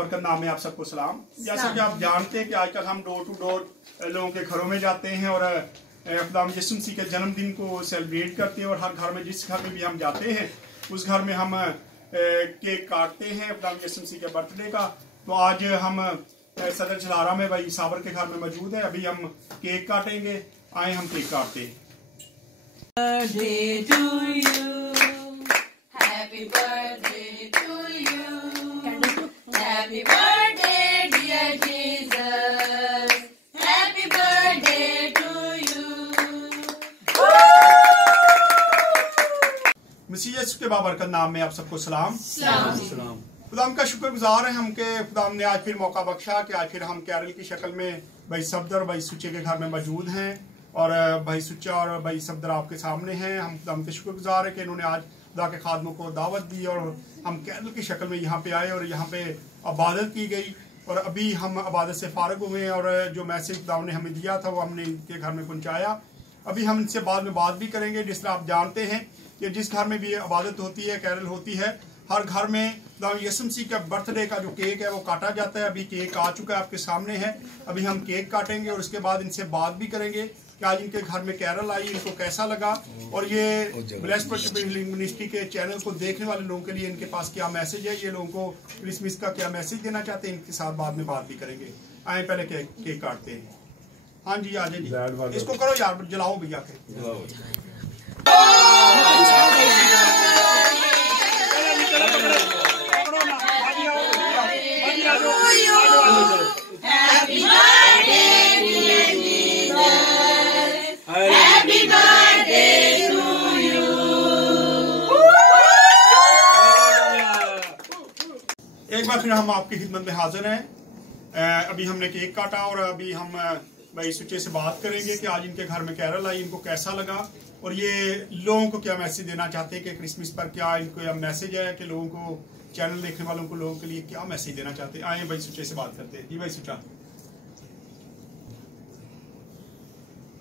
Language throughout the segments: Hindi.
बाबरकत नाम है, आप सबको सलाम। जैसा कि आप जानते हैं कि आजकल हम डोर टू डोर लोगों के घरों में जाते हैं और खुदा यीशु मसीह के जन्मदिन को सेलिब्रेट करते हैं और हर घर में, जिस घर में भी हम जाते हैं उस घर में हम केक काटते हैं खुदा यीशु मसीह के बर्थडे का। तो आज हम सदर छलारा में भाई साबर के घर में मौजूद है, अभी हम केक काटेंगे। आए हम केक काटते हैं। Happy birthday to you. Happy birthday, dear Jesus. Happy birthday to you. मसीह यीशु के बाबरकत नाम में आप सबको सलाम। खुदा का शुक्रगुजार है हम के खुदा ने आज फिर मौका बख्शा कि आज फिर हम कैरल की शक्ल में भाई सफदर और भाई सुच्चे के घर में मौजूद हैं और भाई सुच्चा और भाई सफदर आपके सामने हैं। हम खुदा के शुक्रगुजार है कि इन्होंने आज खुदा के खादमों को दावत दी और हम कैरल की शक्ल में यहाँ पे आए और यहाँ पे इबादत की गई और अभी हम इबादत से फारग हुए और जो मैसेज खुदा ने हमें दिया था वो हमने इनके घर में पहुँचाया। अभी हम इनसे बाद में बात भी करेंगे। जिस तरह आप जानते हैं कि जिस घर में भी इबादत होती है, कैरल होती है, हर घर में यीशु मसीह का बर्थडे का जो केक है वो काटा जाता है। अभी केक आ चुका है, आपके सामने है। अभी हम केक काटेंगे और उसके बाद इनसे बात भी करेंगे कि आज इनके घर में कैरल आई, इनको कैसा लगा और ये ब्लेस्ड वर्शिप मिनिस्ट्री के चैनल को देखने वाले लोगों के लिए इनके पास क्या मैसेज है, ये लोगों को क्रिसमस का क्या मैसेज देना चाहते हैं, इनके साथ बाद में बात भी करेंगे। आए पहले केक काटते हैं। हाँ जी, आ जाए जी, इसको करो यार, जलाओ भैया के। Happy birthday, dear Jesus. Happy birthday to you. एक बार फिर हम आपकी खिदमत में हाजिर हैं। अभी हमने केक काटा और अभी हम भाई सुच्चे से बात करेंगे कि आज इनके घर में कैरल आई, इनको कैसा लगा और ये लोगों को क्या मैसेज देना चाहते हैं कि क्रिसमस पर क्या इनको यह मैसेज है कि लोगों को, चैनल देखने वालों को, लोगों के लिए क्या मैसेज देना चाहते हैं। आए भाई सुच्चे से बात करते हैं। जी भाई सुच्चा।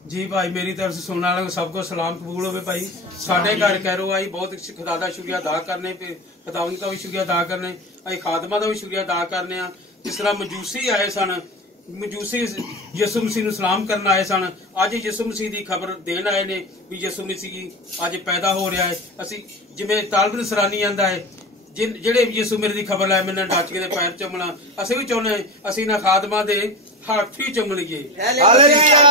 जी भाई, मेरी तरफ से सुनने वालों को सबको सलाम कबूल हो भाई। साढ़े घर कैरो आई, बहुत खुदा का शुक्रिया अदा करने, खुदावंद का भी शुक्रिया अदा करने, अं खादमा का भी शुक्रिया अदा करने। जिस तरह मजूसी आए सन, मजूसी यीशु मसीह ਨੂੰ सलाम करन आए सन, ਅੱਜ ਯਿਸੂ ਮਸੀਹ ਦੀ ਖਬਰ ਦੇਣ ਆਏ ਨੇ ਵੀ ਯਿਸੂ ਮਸੀਹ ਅੱਜ ਪੈਦਾ ਹੋ ਰਿਹਾ ਹੈ। ਅਸੀਂ ਜਿਵੇਂ ਤਾਲਬ ਨਸਰਾਨੀ ਆਂਦਾ ਹੈ, ਜਿਹੜੇ ਯਿਸੂ ਮੇਰੇ ਦੀ ਖਬਰ ਲੈ ਮੈਨਾਂ ਡੱਚ ਕੇ ਦੇ ਪੈਰ ਚੁੰਮਣਾ, ਅਸੀਂ ਵੀ ਚਾਹੁੰਦੇ ਅਸੀਂ ਨਾ ਖਾਦਮਾਂ ਦੇ ਹੱਥ ਹੀ ਚੁੰਮ ਲਈਏ। ਹਾਲੇਲੂਇਆ।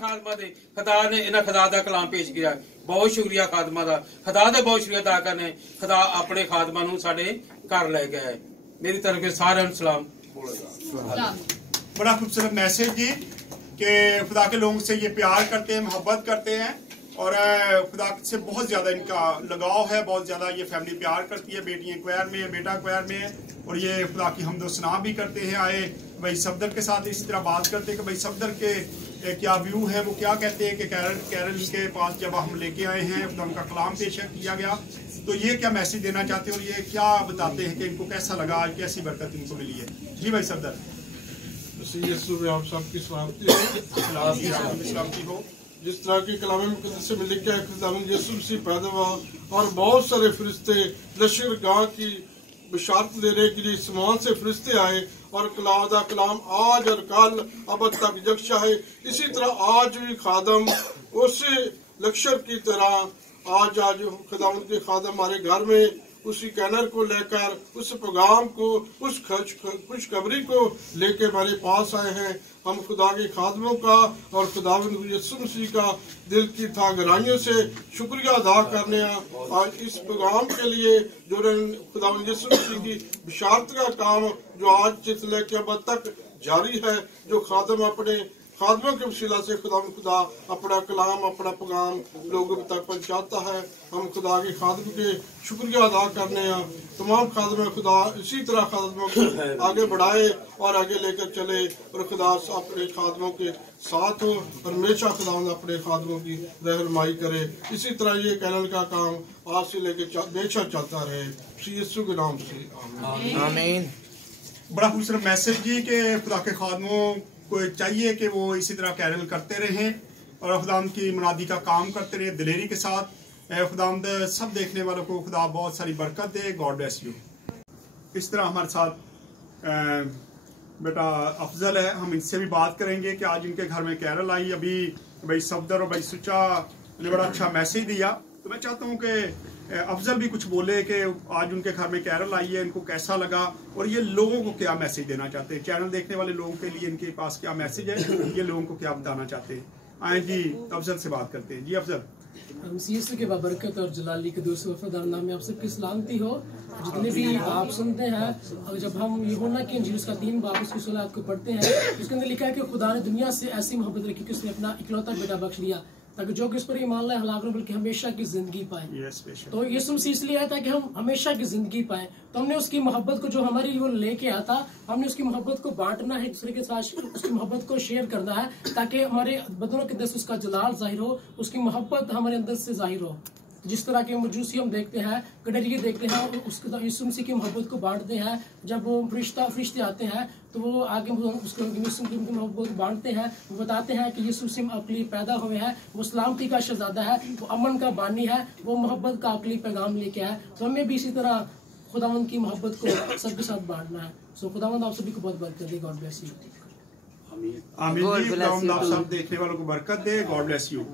ਖਾਦਮਾਂ ਦੇ ਖੁਦਾ ਨੇ ਇਹਨਾਂ ਖੁਦਾ ਦਾ ਕਲਾਮ ਪੇਸ਼ ਕੀਤਾ, ਬਹੁਤ ਸ਼ੁਕਰੀਆ ਖਾਦਮਾਂ ਦਾ, ਖੁਦਾ ਦਾ ਬਹੁਤ ਸ਼ੁਕਰੀਆ ਅਦਾ ਕਰਨੇ। ਖੁਦਾ ਆਪਣੇ ਖਾਦਮਾਂ ਨੂੰ ਸਾਡੇ ਘਰ ਲੈ ਗਿਆ ਹੈ। मेरी तरफ से सारे सलाम। बड़ा खूबसूरत मैसेज जी कि खुदा के लोगों से ये प्यार करते हैं, मोहब्बत करते हैं और खुदा से बहुत ज़्यादा इनका लगाव है, बहुत ज़्यादा ये फैमिली प्यार करती है। बेटियां क्वायर में है, बेटा क्वायर में है और ये खुदा की हमदो सना भी करते हैं। आए भाई सफदर के साथ इसी तरह बात करते हैं कि भाई सफदर के क्या व्यू है, वो क्या कहते हैं कि कैरल के पास जब हम लेके आए हैं, खुदा का कलाम पेश किया गया तो ये क्या मैसेज देना चाहते हैं और ये क्या बताते हैं कि इनको कैसा लगा, कैसी बरकत इनको मिली है। जी भाई सफदर। यीशु में आप सबकी सलामती हो। जिस तरह की कलाम मुकद्दस में लिखा है, खुदावंद यीशु मसीह पैदा हुआ और बहुत सारे फरिश्ते लश्करगाह की बशारत लेने के लिए आसमान से फरिश्ते आए और खुदा का कलाम आज और कल अब तक यकसा है। इसी तरह आज भी खादम उस लश्कर की तरह आज खुदावंद के खादम हमारे घर में उसी कैनर को लेकर, उस पैगाम को, उस खुशखबरी को लेकर हमारे पास आए हैं। हम खुदा के खादमों का और खुदावंद यीशु मसीह का दिल की था गहराइयों से शुक्रिया अदा करने आज इस पैगाम के लिए जो खुदावंद यीशु मसीह की बिशारत का काम जो आज चित लेकर अब तक जारी है, जो खादम अपने खादमों के वसीला से खुदा अपना कलाम, अपना पैगाम लोगों तक पहुँचाता है। हम खुदा के खादम के शुक्रिया अदा करने हैं। तमाम खादम खुदा इसी तरह खादमों को आगे बढ़ाए और आगे लेकर चले और खुदा अपने खादमों के साथ हो और हमेशा खुदा अपने खादमों की रहनुमाई करे। इसी तरह ये कैनल का काम आज से लेकर हमेशा चलता रहे, यीशु के नाम से आमीन। बड़ा खूबसूरत मैसेज जी कि खुदा के खादमों को चाहिए कि वो इसी तरह कैरल करते रहें और खुदावंद की मुनादी का काम करते रहे दिलेरी के साथ। खुदावंद सब देखने वालों को खुदा बहुत सारी बरकत दे। God bless you. इस तरह हमारे साथ बेटा अफजल है, हम इनसे भी बात करेंगे कि आज इनके घर में कैरल आई। अभी भाई सफदर और भाई सुचा ने बड़ा अच्छा मैसेज दिया, तो मैं चाहता हूँ कि अफजल भी कुछ बोले कि आज उनके घर में कैरल आई है, इनको कैसा लगा और ये लोगों को क्या मैसेज देना चाहते हैं, चैनल देखने वाले लोगों के लिए इनके पास क्या मैसेज है, ये लोगों को क्या बताना चाहते हैं। आए जी अफजल से बात करते हैं। जी अफजल। मसीह के बाबरकत और जलाली के दोस्त वफादार नाम में आप सबकी सलामती हो। जितने भी आप सुनते हैं, और जब हम यूहन्ना की इंजील उसका 3 बाब उसकी 16 को पढ़ते हैं, उसके अंदर लिखा है कि खुदा ने दुनिया से ऐसी मोहब्बत रखी कि उसने अपना इकलौता बेटा बख्श दिया ताकि जो कि उस पर ईमान लाए हलाक न बल्कि हमेशा की जिंदगी पाए। तो यीशु मसीह इसलिए आया ताकि हम हमेशा की जिंदगी पाए। तो हमने उसकी मोहब्बत को जो हमारी वो लेके आता, हमने उसकी मोहब्बत को बांटना है, दूसरे के साथ उसकी मोहब्बत को शेयर करना है ताकि हमारे बदनों के दस उसका जलाल जाहिर हो, उसकी मोहब्बत हमारे अंदर से जाहिर हो। जिस तरह के मजूसी हम देखते हैं, कटरिये देखते हैं, उसके यीशु मसीह की मोहब्बत को बांटते हैं। जब वो फरिश्ते आते हैं तो वो आगे उसको यीशु की मोहब्बत बांटते हैं, वो बताते हैं कि यीशु मसीह अकली पैदा हुए हैं, वो सलामती का शहजादा है, वो अमन का बानी है, वो मोहब्बत का अकली पैगाम लेके आए। तो हमें भी इसी तरह खुदावंद की मोहब्बत को सबके साथ बांटना है। सो खुदावंद आप सभी को बहुत बरकत दे। God bless you. आमीन। खुदावंद आप सब देखने वालों को बरकत दे। God bless you.